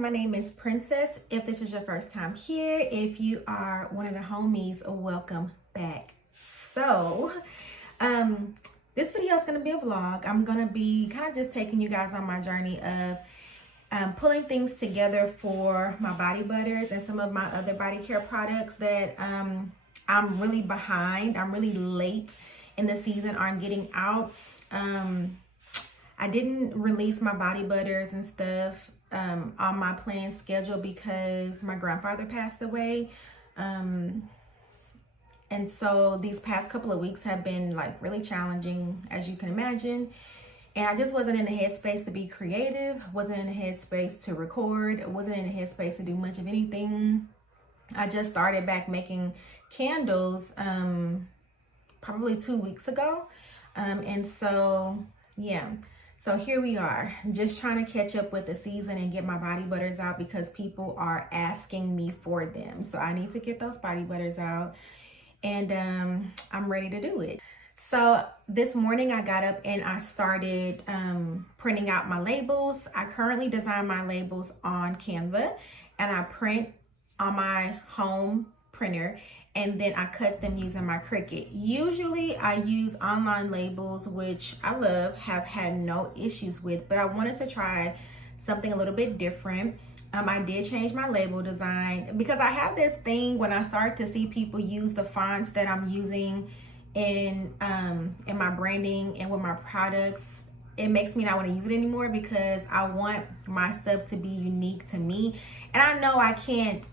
my name is Princess. If this is your first time here, if you are one of the homies, welcome back. So, this video is going to be a vlog. I'm going to be kind of just taking you guys on my journey of pulling things together for my body butters and some of my other body care products that I'm really behind. I'm really late in the season on getting out. I didn't release my body butters and stuff on my planned schedule because my grandfather passed away. And so these past couple of weeks have been like really challenging, as you can imagine. And I just wasn't in the headspace to be creative, wasn't in the headspace to record, wasn't in the headspace to do much of anything. I just started back making candles probably 2 weeks ago. And so, yeah. So here we are, just trying to catch up with the season and get my body butters out because people are asking me for them. So I need to get those body butters out, and I'm ready to do it. So this morning I got up and I started printing out my labels. I currently design my labels on Canva, and I print on my home printer, and then I cut them using my Cricut. Usually I use online labels, which I love, have had no issues with, but I wanted to try something a little bit different. I did change my label design because I have this thing when I start to see people use the fonts that I'm using in my branding and with my products, it makes me not want to use it anymore because I want my stuff to be unique to me. And I know I can't,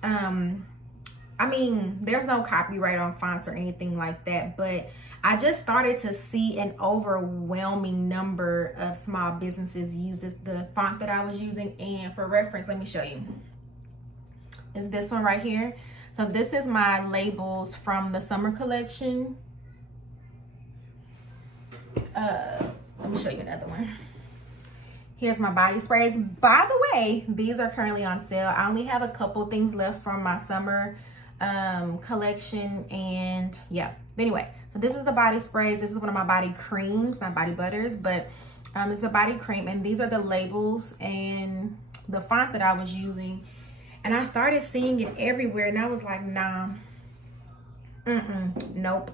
I mean, there's no copyright on fonts or anything like that, but I just started to see an overwhelming number of small businesses use the font that I was using. And for reference, let me show you. It's this one right here. So this is my labels from the summer collection. Let me show you another one. Here's my body sprays. By the way, these are currently on sale. I only have a couple things left from my summer collection, and yeah. Anyway, so this is the body sprays. This is one of my body creams, not body butters, but it's a body cream, and these are the labels and the font that I was using. And I started seeing it everywhere, and I was like, nah, nope.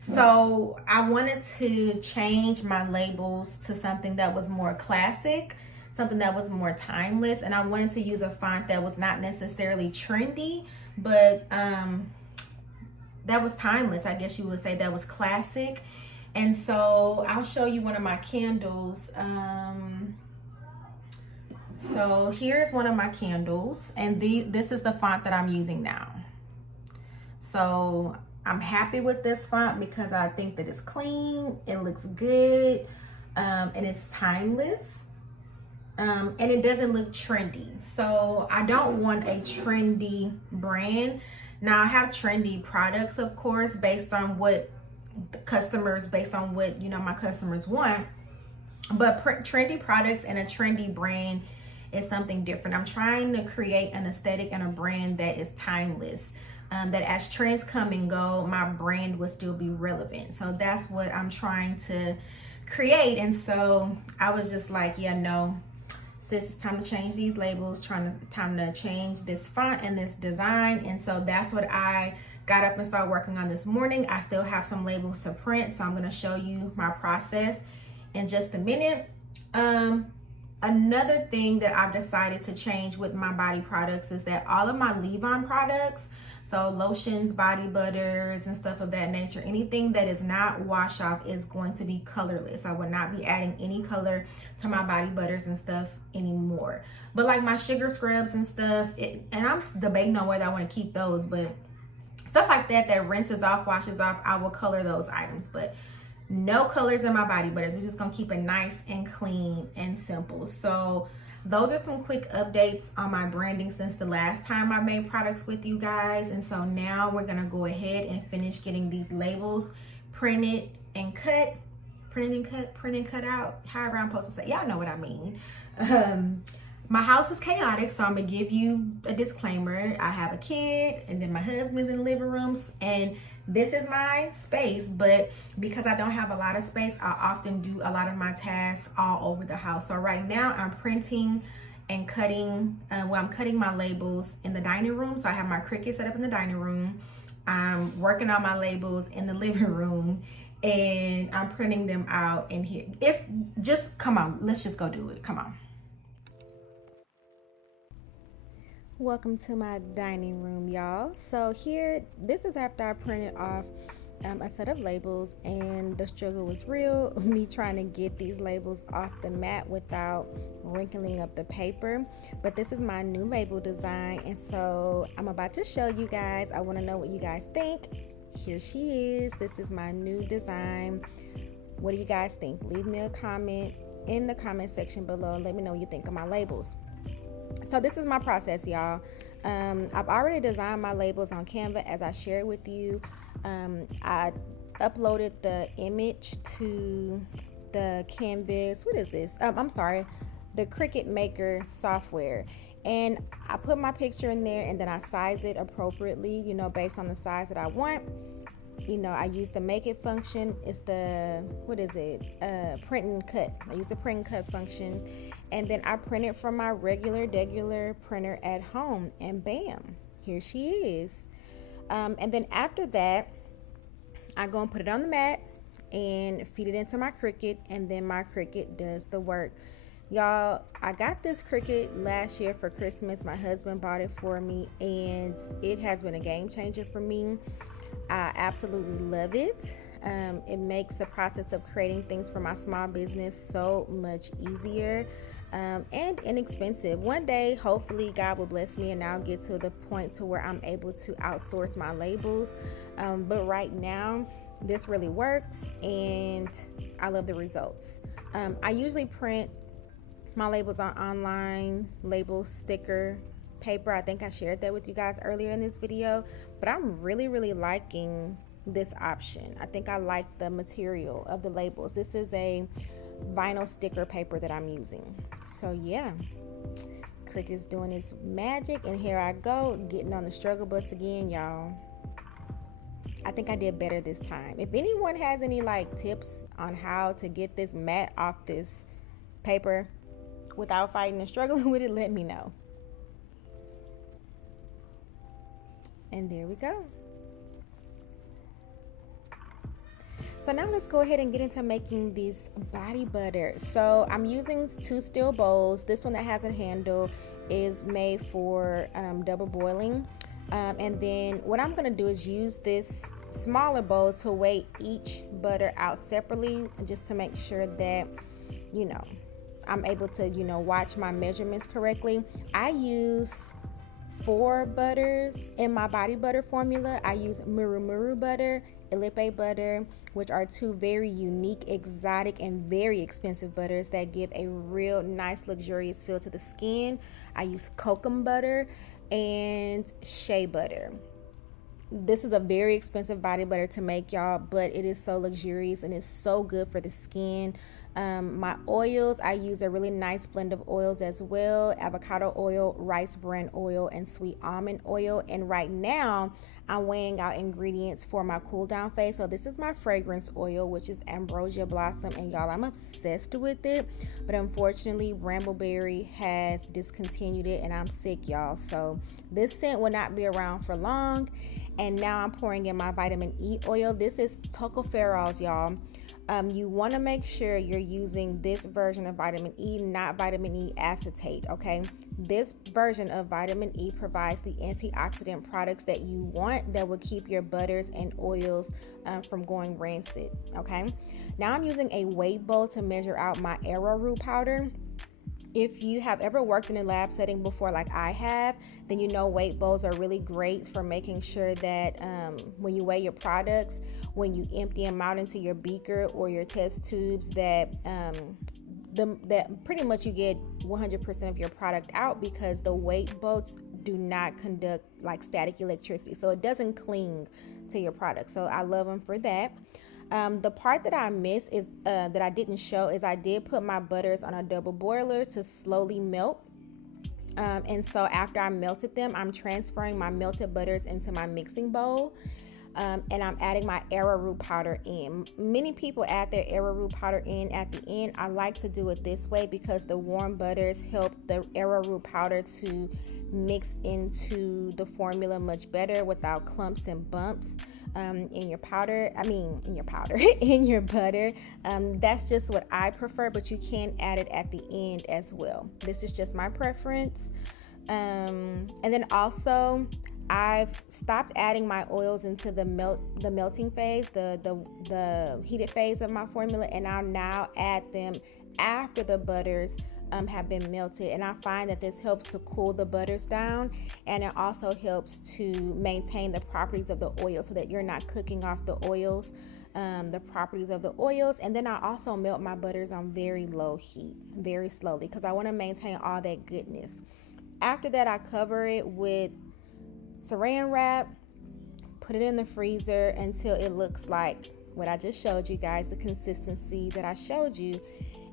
So I wanted to change my labels to something that was more classic, something that was more timeless, and I wanted to use a font that was not necessarily trendy, but that was timeless, I guess you would say, that was classic. And so I'll show you one of my candles. So here's one of my candles, and this is the font that I'm using now. So I'm happy with this font because I think that it's clean, it looks good, and it's timeless, and it doesn't look trendy. So I don't want a trendy brand. Now I have trendy products, of course, based on what my customers want, but trendy products and a trendy brand is something different. I'm trying to create an aesthetic and a brand that is timeless. That as trends come and go, my brand will still be relevant. So that's what I'm trying to create. And so I was just like, yeah, no, sis, it's time to change these labels, time to change this font and this design. And so that's what I got up and started working on this morning. I still have some labels to print, so I'm going to show you my process in just a minute. Another thing that I've decided to change with my body products is that all of my leave-on products, so lotions, body butters, and stuff of that nature, anything that is not wash off is going to be colorless. I will not be adding any color to my body butters and stuff anymore. But like my sugar scrubs and stuff, and I'm debating on whether I want to keep those, but stuff like that rinses off, washes off, I will color those items. But no colors in my body butters. We're just gonna keep it nice and clean and simple. So those are some quick updates on my branding since the last time I made products with you guys. And so now we're gonna go ahead and finish getting these labels printed and cut, print and cut out, however I'm supposed to say. Y'all know what I mean. My house is chaotic, so I'm gonna give you a disclaimer. I have a kid, and then my husband's in the living rooms, and this is my space. But because I don't have a lot of space, I often do a lot of my tasks all over the house. So right now I'm printing and cutting, I'm cutting my labels in the dining room. So I have my Cricut set up in the dining room. I'm working on my labels in the living room, and I'm printing them out in here. It's just, come on, let's just go do it. Come on. Welcome to my dining room, y'all. So here, this is after I printed off a set of labels, and the struggle was real, me trying to get these labels off the mat without wrinkling up the paper. But this is my new label design, and so I'm about to show you guys. I want to know what you guys think. Here she is. This is my new design. What do you guys think? Leave me a comment in the comment section below and let me know what you think of my labels. So this is my process, y'all. I've already designed my labels on Canva, as I shared with you. I uploaded the image to the Canvas, what is this? I'm sorry, the Cricut Maker software. And I put my picture in there, and then I size it appropriately, you know, based on the size that I want. You know, I use the make it function. It's the, what is it? Print and cut. I use the print and cut function. And then I print it from my regular printer at home, and bam, here she is. And then after that, I go and put it on the mat and feed it into my Cricut, and then my Cricut does the work. Y'all, I got this Cricut last year for Christmas. My husband bought it for me, and it has been a game changer for me. I absolutely love it. It makes the process of creating things for my small business so much easier and inexpensive. One day, hopefully, God will bless me and I'll get to the point to where I'm able to outsource my labels. But right now, this really works, and I love the results. I usually print my labels on online label sticker paper. I think I shared that with you guys earlier in this video, but I'm really liking this option. I think I like the material of the labels. This is a vinyl sticker paper that I'm using. So yeah, Cricut is doing its magic, and here I go, getting on the struggle bus again, y'all. I think I did better this time. If anyone has any like tips on how to get this mat off this paper without fighting and struggling with it, let me know. And there we go. So now let's go ahead and get into making this body butter. So I'm using 2 steel bowls. This one that has a handle is made for double boiling. And then what I'm gonna do is use this smaller bowl to weigh each butter out separately, just to make sure that, you know, I'm able to, you know, watch my measurements correctly. I use 4 butters in my body butter formula. I use Muru butter, Ilipe butter, which are 2 very unique, exotic, and very expensive butters that give a real nice, luxurious feel to the skin. I use kokum butter and shea butter. This is a very expensive body butter to make, y'all, but it is so luxurious and it's so good for the skin. My oils, I use a really nice blend of oils as well: avocado oil, rice bran oil, and sweet almond oil. And right now I'm weighing out ingredients for my cool down phase. So this is my fragrance oil, which is ambrosia blossom, and y'all, I'm obsessed with it, but unfortunately Brambleberry has discontinued it and I'm sick, y'all, so this scent will not be around for long. And now I'm pouring in my vitamin E oil. This is tocopherols, y'all. You want to make sure you're using this version of vitamin E, not vitamin E acetate, okay? This version of vitamin E provides the antioxidant products that you want that will keep your butters and oils from going rancid, okay? Now I'm using a weight bowl to measure out my arrowroot powder. If you have ever worked in a lab setting before, like I have, then you know weight bowls are really great for making sure that when you weigh your products, when you empty them out into your beaker or your test tubes, that that pretty much you get 100% of your product out, because the weight bolts do not conduct like static electricity, so it doesn't cling to your product. So I love them for that. The part that I missed is that I didn't show is I did put my butters on a double boiler to slowly melt. And so after I melted them, I'm transferring my melted butters into my mixing bowl. and I'm adding my arrowroot powder in. Many people add their arrowroot powder in at the end. I like to do it this way because the warm butters help the arrowroot powder to mix into the formula much better without clumps and bumps in your powder. In your butter. That's just what I prefer, but you can add it at the end as well. This is just my preference. And then also, I've stopped adding my oils into the melting phase, the heated phase of my formula, and I'll now add them after the butters have been melted. And I find that this helps to cool the butters down, and it also helps to maintain the properties of the oil so that you're not cooking off the oils, the properties of the oils. And then I also melt my butters on very low heat, very slowly, because I want to maintain all that goodness. After that, I cover it with saran wrap, put it in the freezer until it looks like what I just showed you guys, the consistency that I showed you.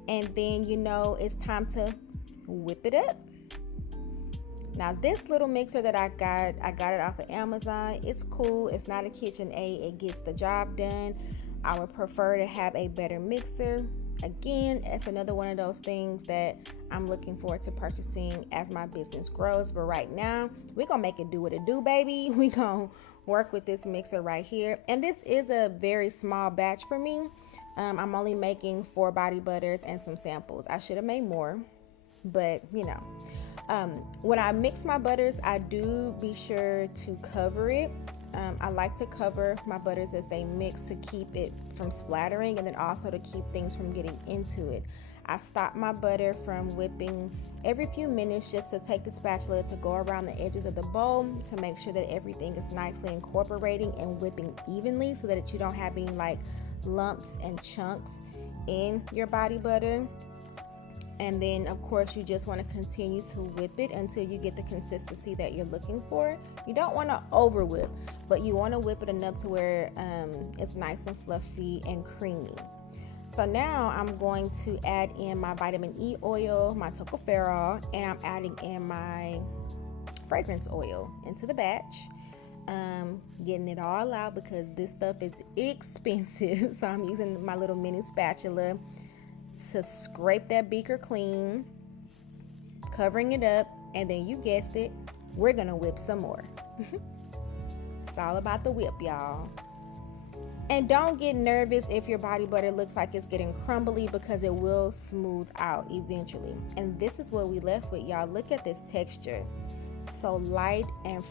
And then, it's time to whip it up. Now, this little mixer that I got it off of Amazon. It's cool. It's not a KitchenAid. It gets the job done. I would prefer to have a better mixer. Again, it's another one of those things that I'm looking forward to purchasing as my business grows. But right now, we're going to make it do what it do, baby. We're going to work with this mixer right here. And this is a very small batch for me. I'm only making 4 body butters and some samples. I should have made more, but when I mix my butters, I do be sure to cover it. I like to cover my butters as they mix to keep it from splattering, and then also to keep things from getting into it. I stop my butter from whipping every few minutes just to take the spatula to go around the edges of the bowl to make sure that everything is nicely incorporating and whipping evenly so that you don't have any lumps and chunks in your body butter. And then, of course, you just want to continue to whip it until you get the consistency that you're looking for. You don't want to over whip, but you want to whip it enough to where it's nice and fluffy and creamy. So now I'm going to add in my vitamin E oil, my tocopherol, and I'm adding in my fragrance oil into the batch. Getting it all out because this stuff is expensive. So I'm using my little mini spatula to scrape that beaker clean, covering it up, and then you guessed it, we're gonna whip some more. It's all about the whip, y'all. And don't get nervous if your body butter looks like it's getting crumbly, because it will smooth out eventually. And this is what we left with, y'all. Look at this texture. So light and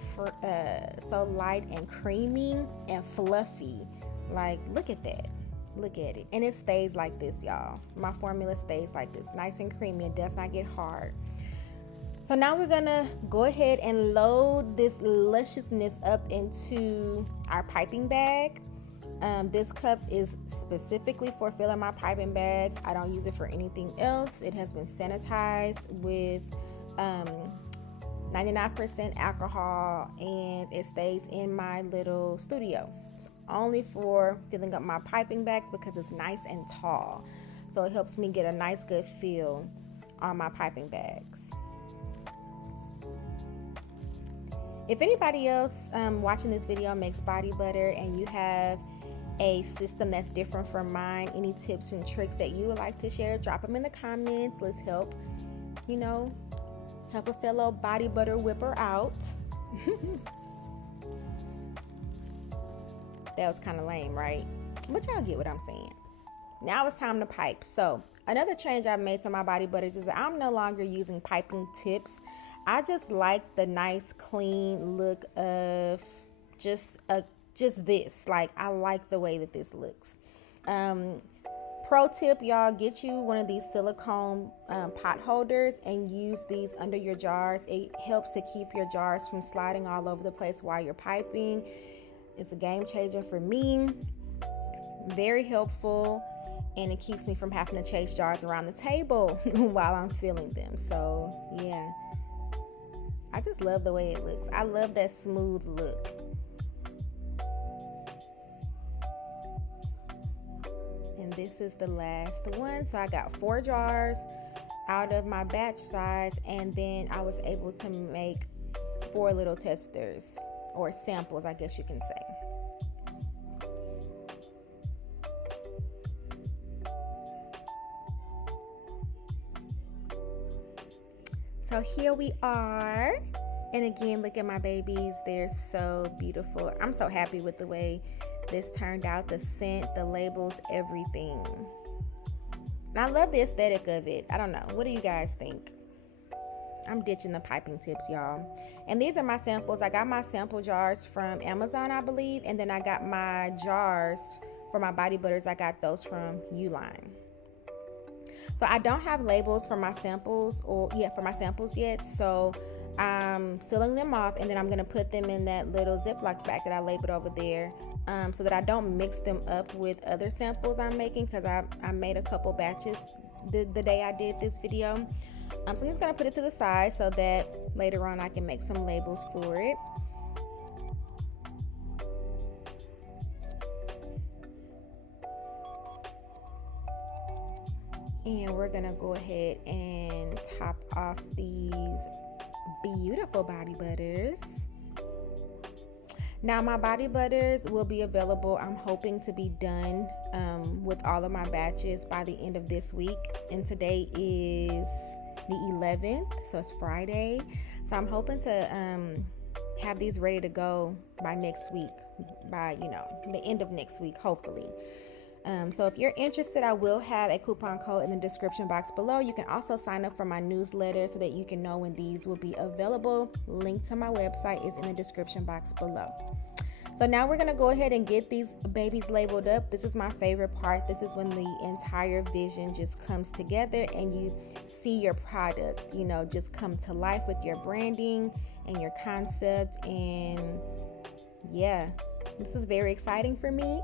creamy and fluffy. Like, look at that. Look at it. And it stays like this, y'all. My formula stays like this, nice and creamy. It does not get hard. So now we're gonna go ahead and load this lusciousness up into our piping bag. This cup is specifically for filling my piping bags. I don't use it for anything else. It has been sanitized with 99% alcohol, and it stays in my little studio. It's only for filling up my piping bags because it's nice and tall. So it helps me get a nice good feel on my piping bags. If anybody else watching this video makes body butter and you have a system that's different from mine, any tips and tricks that you would like to share, drop them in the comments. Let's help a fellow body butter whipper out. That was kind of lame, right? But y'all get what I'm saying. Now it's time to pipe. So another change I've made to my body butters is that I'm no longer using piping tips. I just like the nice clean look of just this. Like, I like the way that this looks. Pro tip, y'all, get you one of these silicone pot holders and use these under your jars. It helps to keep your jars from sliding all over the place while you're piping. It's a game changer for me. Very helpful, and it keeps me from having to chase jars around the table while I'm filling them. So yeah, I just love the way it looks. I love that smooth look. And this is the last one. So I got 4 jars out of my batch size, and then I was able to make 4 little testers, or samples, I guess you can say. So here we are. And again, look at my babies. They're so beautiful. I'm so happy with the way this turned out. The scent, the labels, everything. And I love the aesthetic of it. I don't know. What do you guys think? I'm ditching the piping tips, y'all. And these are my samples. I got my sample jars from Amazon, I believe. And then I got my jars for my body butters. I got those from Uline. So I don't have labels for my samples yet. So I'm sealing them off, and then I'm going to put them in that little Ziploc bag that I labeled over there, so that I don't mix them up with other samples I'm making, because I made a couple batches the day I did this video. So I'm just going to put it to the side so that later on I can make some labels for it. And we're going to go ahead and top off these beautiful body butters. Now my body butters will be available. I'm hoping to be done with all of my batches by the end of this week. And today is the 11th, so it's Friday. So I'm hoping to have these ready to go by next week, by the end of next week, hopefully. So if you're interested, I will have a coupon code in the description box below. You can also sign up for my newsletter so that you can know when these will be available. Link to my website is in the description box below. So now we're going to go ahead and get these babies labeled up. This is my favorite part. This is when the entire vision just comes together and you see your product, just come to life with your branding and your concept. And yeah, this is very exciting for me.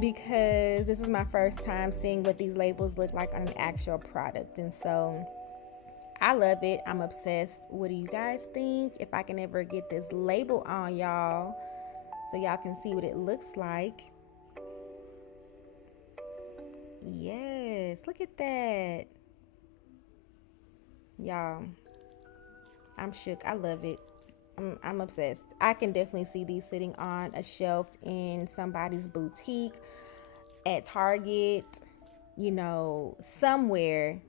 Because this is my first time seeing what these labels look like on an actual product. And so I love it. I'm obsessed. What do you guys think? If I can ever get this label on, y'all, so y'all can see what it looks like. Yes, look at that. Y'all, I'm shook. I love it. I'm obsessed. I can definitely see these sitting on a shelf in somebody's boutique, at Target, somewhere.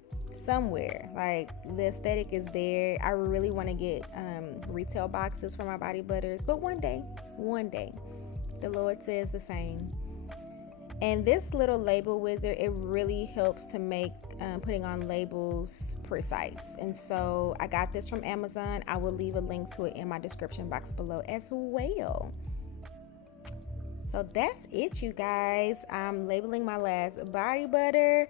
Like, the aesthetic is there. I really want to get retail boxes for my body butters, but one day, the Lord says the same. And this little label wizard, it really helps to make putting on labels precise. And so I got this from Amazon. I will leave a link to it in my description box below as well. So that's it, you guys. I'm labeling my last body butter.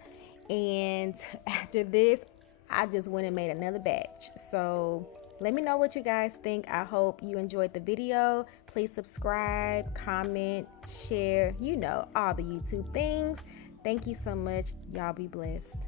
And after this, I just went and made another batch. So let me know what you guys think. I hope you enjoyed the video. Please subscribe, comment, share, all the YouTube things. Thank you so much. Y'all be blessed.